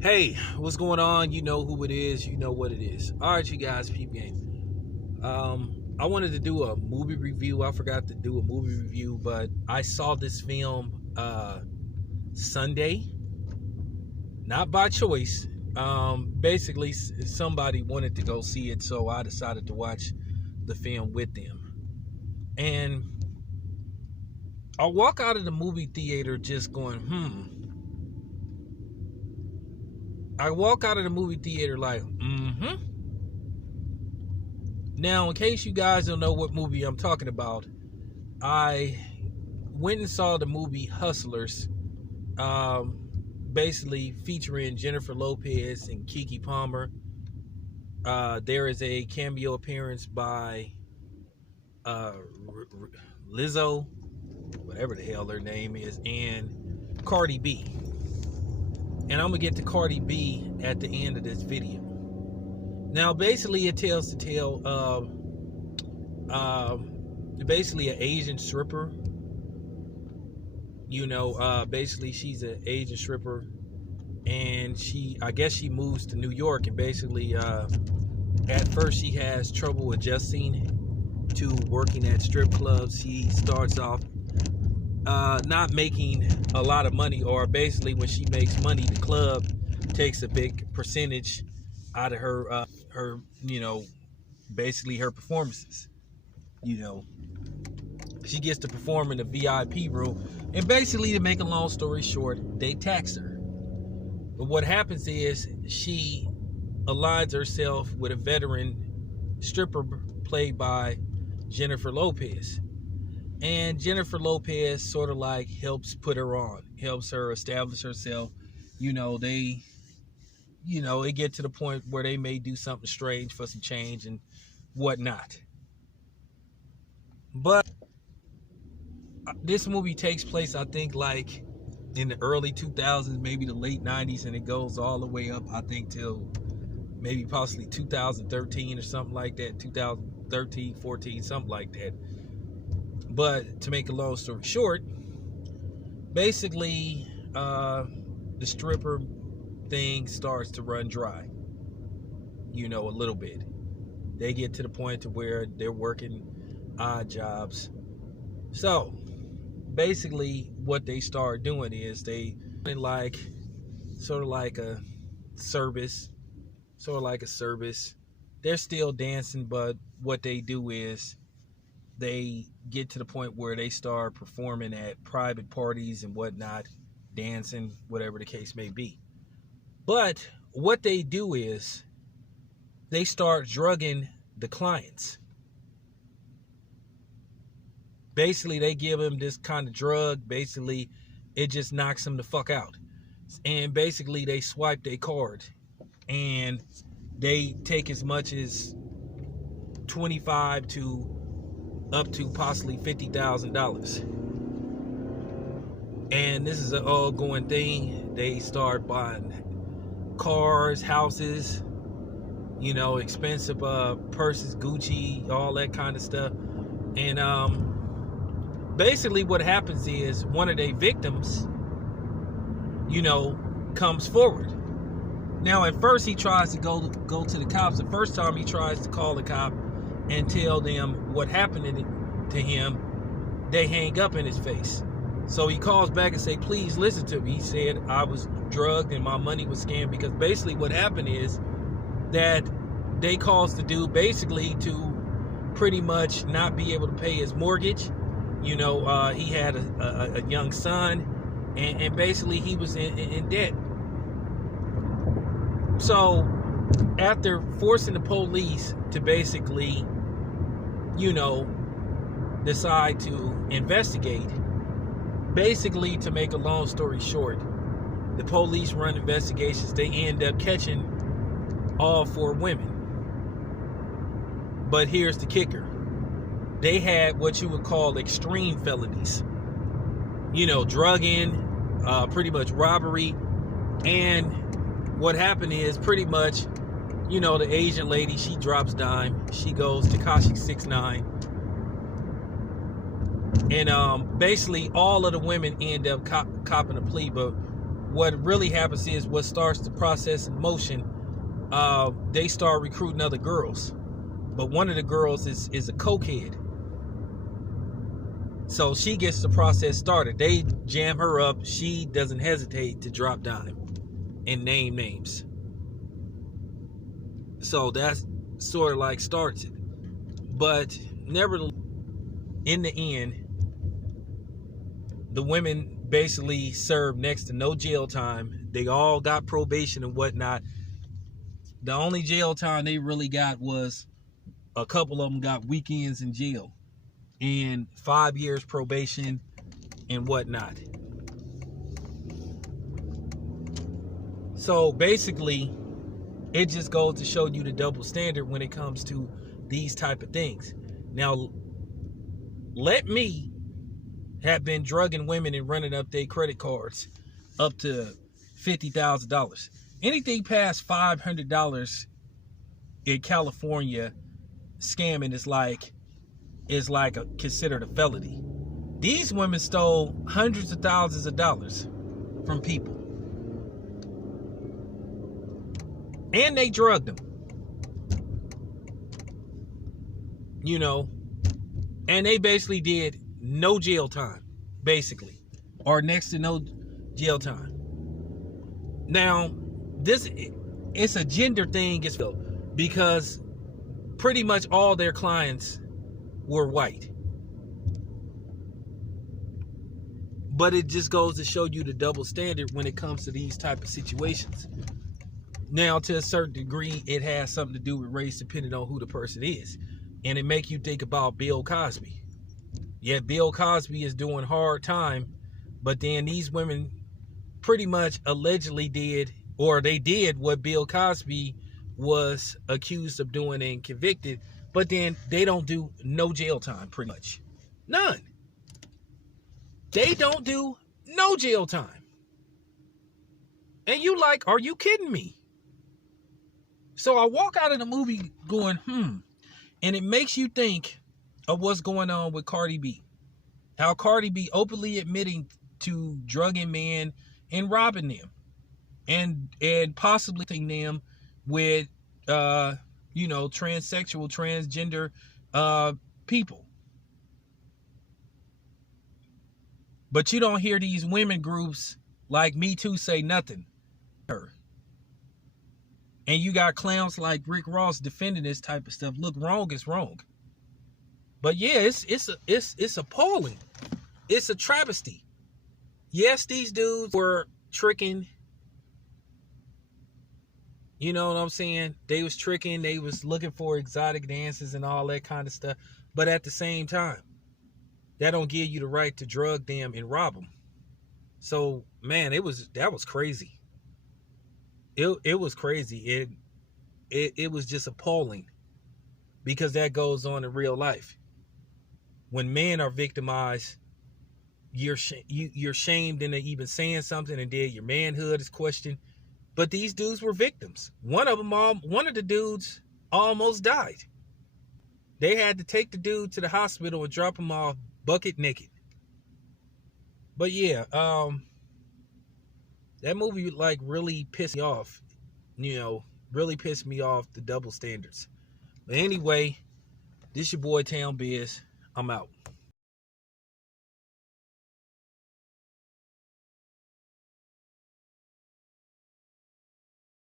Hey, what's going on? You know who it is. You know what it is. All right, you guys, peep game. I wanted to do a movie review. I forgot to do a movie review, but I saw this film Sunday, not by choice. Basically, somebody wanted to go see it, so I decided to watch the film with them. And I walk out of the movie theater just going, I walk out of the movie theater like, Now, in case you guys don't know what movie I'm talking about, I went and saw the movie Hustlers, basically featuring Jennifer Lopez and Keke Palmer. There is a cameo appearance by Lizzo, whatever the hell her name is, and Cardi B. And I'm going to get to Cardi B at the end of this video. Now, basically, it tells the tale of basically an Asian stripper. Basically, she's an Asian stripper, and I guess she moves to New York, and basically, at first, she has trouble adjusting to working at strip clubs. She starts off not making a lot of money, or basically, when she makes money, the club takes a big percentage out of her basically her performances. She gets to perform in the VIP room, and basically, to make a long story short, they tax her. But what happens is she aligns herself with a veteran stripper played by Jennifer Lopez, and Jennifer Lopez sort of like helps put her on, helps her establish herself. It get to the point where they may do something strange for some change and whatnot. But this movie takes place, I think, like in the early 2000s, maybe the late 90s, and it goes all the way up, I think, till maybe possibly 2013 or something like that, 2013, 14, something like that. But to make a long story short, basically, the stripper thing starts to run dry, a little bit. They get to the point to where they're working odd jobs. So basically what they start doing is they sort of like a service. They're still dancing, but what they do is they get to the point where they start performing at private parties and whatnot, dancing, whatever the case may be. But what they do is they start drugging the clients. Basically, they give them this kind of drug. Basically, it just knocks them the fuck out. And basically, they swipe their card, and they take as much as $25,000 to up to possibly $50,000. And this is an ongoing thing. They start buying cars, houses, expensive purses, Gucci, all that kind of stuff. And basically what happens is one of their victims, comes forward. Now, at first he tries to go to the cops. The first time he tries to call the cop and tell them what happened to him, they hang up in his face. So he calls back and say, please listen to me. He said, I was drugged and my money was scammed. Because basically what happened is that they caused the dude basically to pretty much not be able to pay his mortgage. He had a young son, and basically he was in debt. So after forcing the police to basically, decide to investigate, basically, to make a long story short, the police run investigations. They end up catching all 4 women. But here's the kicker. They had what you would call extreme felonies. Drugging, pretty much robbery. And what happened is pretty much, the Asian lady, she drops dime. She goes Tekashi 6ix9ine. And basically all of the women end up copping a plea. But what really happens is what starts the process in motion. They start recruiting other girls, but one of the girls is a cokehead. So she gets the process started. They jam her up. She doesn't hesitate to drop dime and name names. So that's sort of like starts it. But nevertheless, in the end, the women basically served next to no jail time. They all got probation and whatnot. The only jail time they really got was a couple of them got weekends in jail and 5 years probation and whatnot. So basically, it just goes to show you the double standard when it comes to these type of things. Now, let me have been drugging women and running up their credit cards up to $50,000. Anything past $500 in California, scamming is considered a felony. These women stole hundreds of thousands of dollars from people, and they drugged them. You know, and they basically did no jail time, basically, or next to no jail time. Now, it's a gender thing, because pretty much all their clients were white. But it just goes to show you the double standard when it comes to these type of situations. Now, to a certain degree, it has something to do with race, depending on who the person is. And it make you think about Bill Cosby. Yeah, Bill Cosby is doing hard time, but then these women pretty much allegedly did, or they did what Bill Cosby was accused of doing and convicted, but then they don't do no jail time, pretty much. None. They don't do no jail time. And you like, are you kidding me? So I walk out of the movie going, and it makes you think of what's going on with Cardi B. How Cardi B openly admitting to drugging men and robbing them. And possibly them with, transsexual, transgender people. But you don't hear these women groups like Me Too say nothing. And you got clowns like Rick Ross defending this type of stuff. Look, wrong is wrong. But yeah, it's appalling. It's a travesty. Yes, these dudes were tricking. You know what I'm saying? They was tricking. They was looking for exotic dances and all that kind of stuff. But at the same time, that don't give you the right to drug them and rob them. So, man, that was crazy. It was crazy. It was just appalling, because that goes on in real life. When men are victimized, you're shamed into even saying something, and then your manhood is questioned. But these dudes were victims. One of the dudes almost died. They had to take the dude to the hospital and drop him off bucket naked. But yeah, that movie really pissed me off. Really pissed me off, the double standards. But anyway, this your boy Town Biz. I'm out.